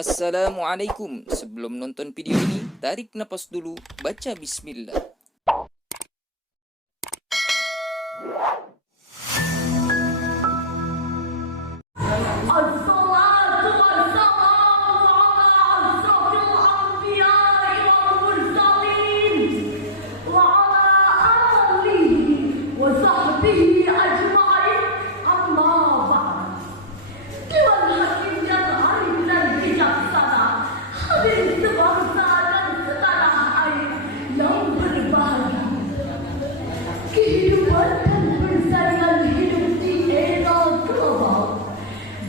Assalamualaikum. Sebelum nonton video ini, tarik nafas dulu, baca bismillah.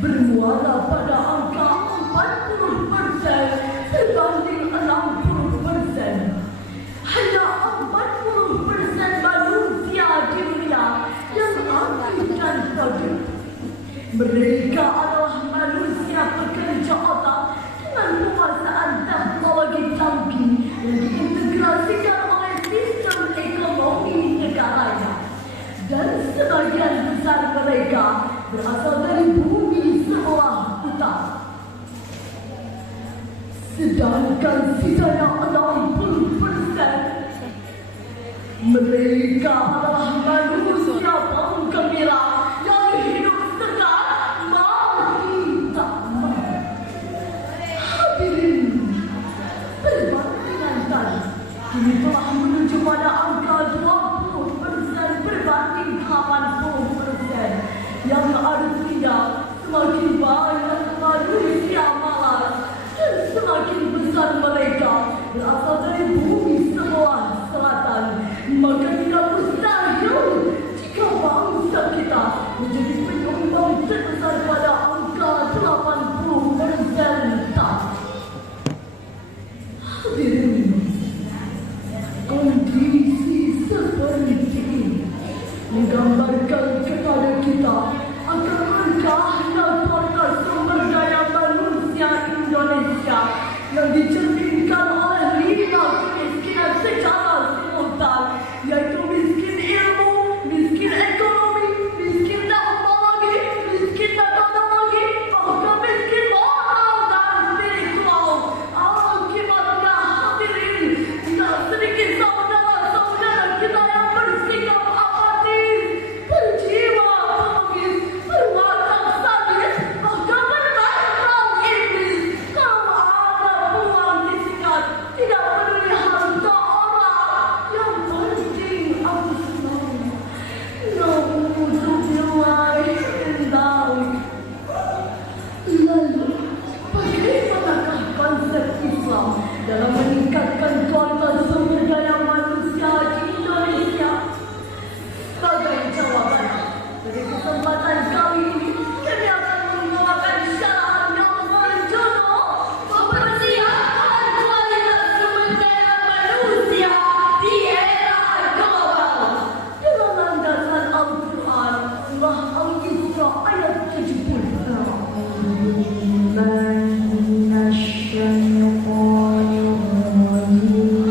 Bermuara pada angka 40% berbanding 60%. Hanya 40% manusia di dunia yang aktif dan produktif. Mereka adalah manusia pekerja otak dengan penguasaan teknologi canggih yang diintegrasikan oleh sistem ekonomi negaranya. Dan sebagian besar mereka berasal dari bumi sebelah utara. Sedangkan sisanya 60%, mereka adalah manusia penggembira yang hidup segar mati tak mati. Hadirin, perbandingan tadi kini telah menuju pada angka 20% berbanding 80%, yang artinya semakin banyak manusia malas dan semakin besar mereka berasal dari bumi sebelah selatan. Maka tidak mustahil jika bangsa kita menjadi penyumbang terbesar pada angka 80% tadi. Hadirin, kondisi seperti ini menggambarkan kepada kita akan rendahnya kualitas sumber daya manusia Indonesia yang dicerminkan oleh 5 kemiskinan secara simultan, yaitu miskin ilmu, miskin ekonomi, miskin teknologi, miskin metodologi, bahkan miskin moral dan spiritual. Akibatnya hadirin, tidak sedikit saudara-saudara kita yang bersikap apatis, berjiwa pemikir, berwatak sadis, bahkan menentang iblis. Kalau ada peluang disikat, tidak peduli harta orang, yang penting aku senang. Na'udzubillahi min dzalik. Lalu, bagaimanakah konsep Islam dalam meningkatkan kualitas sumber daya manusia di Indonesia? Sebagai jawabannya, dari kesempatan kali ini, kami akan membawakan syarahan yang berjudul Mempersiapkan Kualitas Sumber Daya Manusia di Era Global dengan landasan Al-Quran, Surah Al-Isra ayat 70. A'udzubillahi minasyaitonir rajim.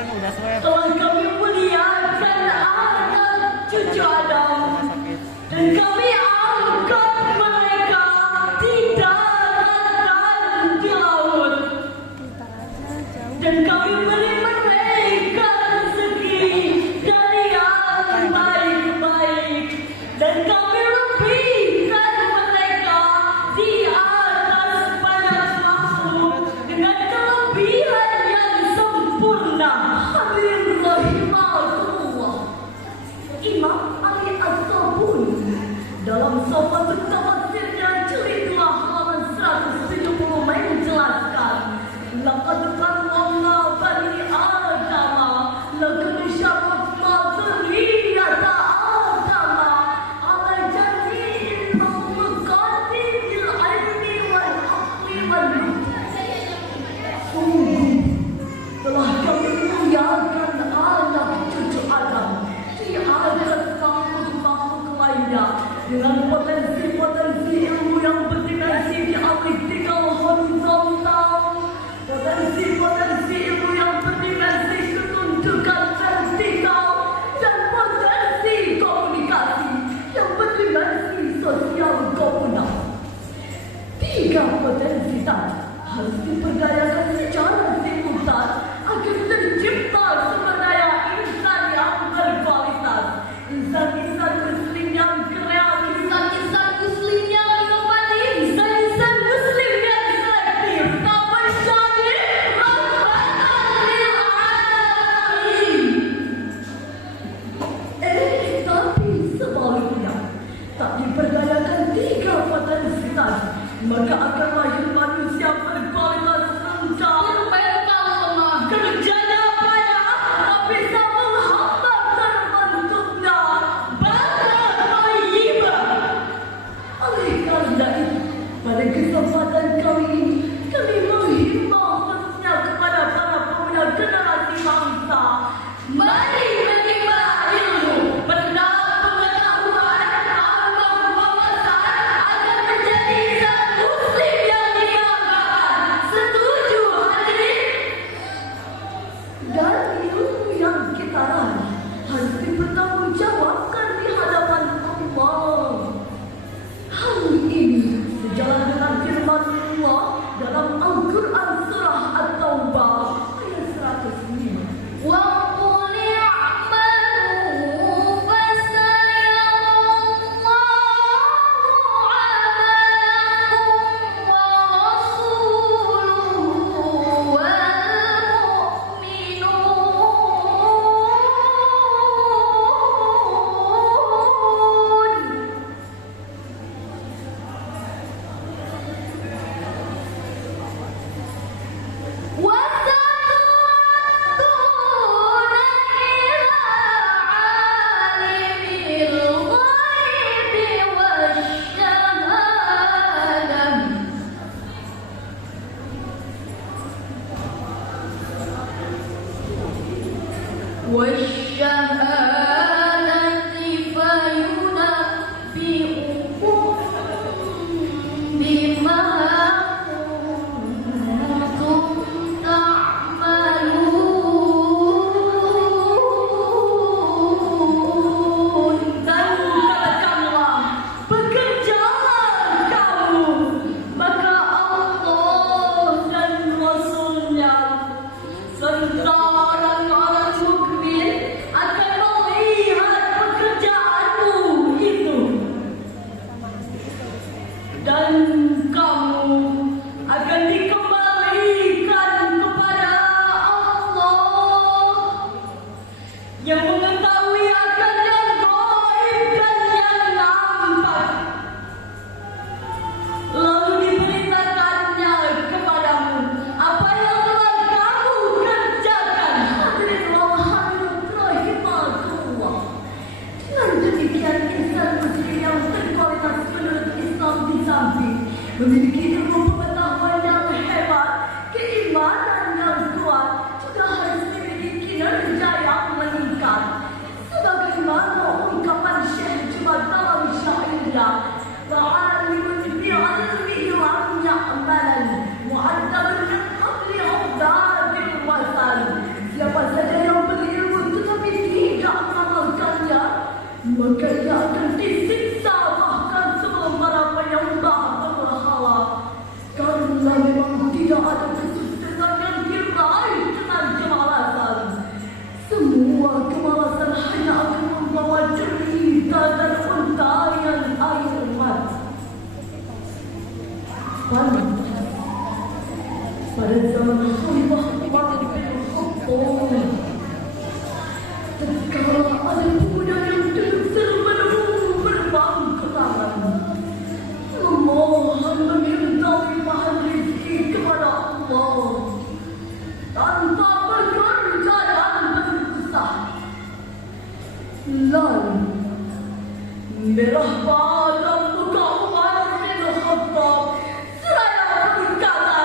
kemarin udah swab. Telah kami muliakan anak cucu Adam. Dan kami angkat mereka di darat dan di laut. Dan kami beri mereka rezeki dari yang baik-baik. Dan kami lebihkan mereka di atas banyak makhluk dengan kelebihan yang sempurna. Hadirin rahimahullah. Imam Ali As-Sabuni dalam Sofa Tafsirnya jilid 2 halaman 170 menjelaskan, laqad karramna bani Adam, laqad syarafna dzurriyyata Adam ala jami'il makhluqati bil ilmi wal aqli wal sungguh telah kami muliakan anak cucu Adam di atas makhluk-makhluk lainnya dengan potensi-potensi ilmu yang berdimensi dialektikal horizontal, potensi-potensi ilmu yang berdimensi ketunjukan vertikal, dan potensi komunikasi yang berdimensi sosial komunal. 3 potensi tadi harus diperdayakan secara simultan agar tercipta sumber daya insan yang berkualitas, insan-insan muslim yang kreatif, insan-insan muslim yang inovatif, insan-insan muslim yang selektif, tabasyir rahmatan lil alamin. Tapi sebaliknya, tak diperdayakan 3 potensi tadi, maka akan lahir manusia berkualitas rendah, mental lemah, kerjanya banyak, tapi tak menghambat terbentuknya bakat thayyibah. Oleh karena itu, pada kesempatan kali ini, kami menghimbau khususnya kepada para pemuda generasi bangsa, mari menimba ilmu, mendapat pengetahuan, amal wawasan agar menjadi insan muslim yang dibanggakan. Setuju hadirin? Dan ilmu yang kita raih harus dipertanggungjawabkan di hadapan Allah. Hal ini sejalan dengan firman Allah dalam Al-Quran surah At-Taubah ayat 105. Wa qul i'malu fasayarallahu 'amalakum wa rasuluhu wal mu'minun. وستردون إلى عالم الغيب والشهادة فينبئكم بما كنتم تعملون. Dan katakanlah, bekerjalah kamu, maka Allah dan Rasulnya serta orang-orang mukmin akan melihat pekerjaanmu itu, dan kamu akan dikembalikan kepada Allah yang mengetahui akan yang gaib dan yang nampak. Lalu diberitakannya kepadamu apa yang telah kamu kerjakan. Hadirin rahimahullah. Dengan demikian, insan muslim yang berkualitas menurut Islam di samping memiliki ilmu pengetahuan yang hebat, keimanan yang kuat, juga harus memiliki kinerja yang meningkat. Sebagaimana ungkapan Syekh Jumat dalam syairnya, "Fa'alimun bi'ilmi lam ya'malan, mu'addabun min qabli 'ubadil wasal." Siapa saja pantas. Pada zaman Rasulullah Muhammad bin Khattab, tatkala ada pemuda yang termenung berbangku tangan, memohon meminta limpahan rezeki kepada Allah tanpa bekerja dan bersusah. Lalu merah pada muka Umar bin Khattab seraya berkata,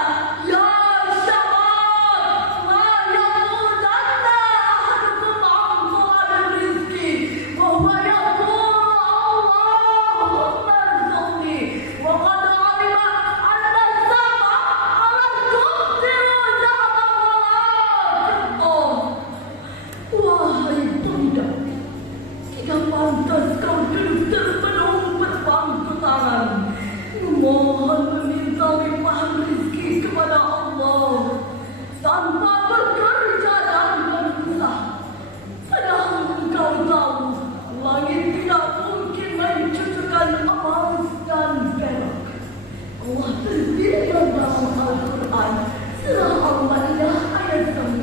"Ya syabab, ma yaqudanna ahadukum an talab rizki wa huwa yaqulu Allahumma rzuqni wa qad alima anna as-sama ala al-qadri wa za'ama wa wahai pemuda, tidak pantas kau duduk termenung berbangku tangan, memohon meminta limpahan rezeki kepada Allah tanpa bekerja dan bersusah. Padahal engkau tahu langit tidak mungkin mencucurkan emas dan perak. Allah berfirman dalam Al-Quran surah Al-Maidah ayat 9.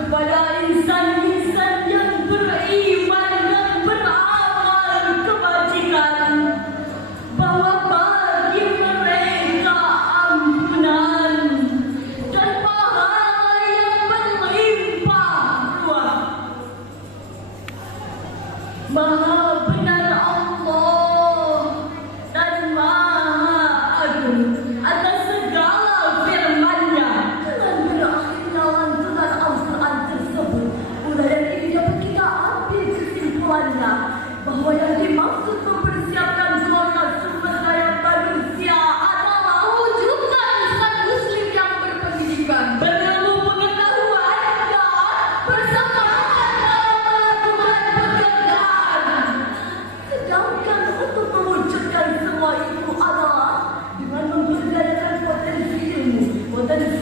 Kepada insan-insan yang beriman dan beramal kebajikan, bahwa bagi mereka ampunan dan pahala yang berlimpah ruah. Maha benar Allah dan Maha Agung atas segala firman-Nya. Dengan berakhirnya lantunan Al-Quran tersebut, uraian ini dapat kita ambil kesimpulannya bahwa yang dimaksud mempersiapkan keluarga sumber daya manusia adalah wujudkan insan muslim yang berpendidikan, berilmu pengetahuan dan bersemangat dalam melakukan pekerjaan. Sedangkan untuk mewujudkan semua itu adalah dengan memberdayakan potensi ilmu, potensi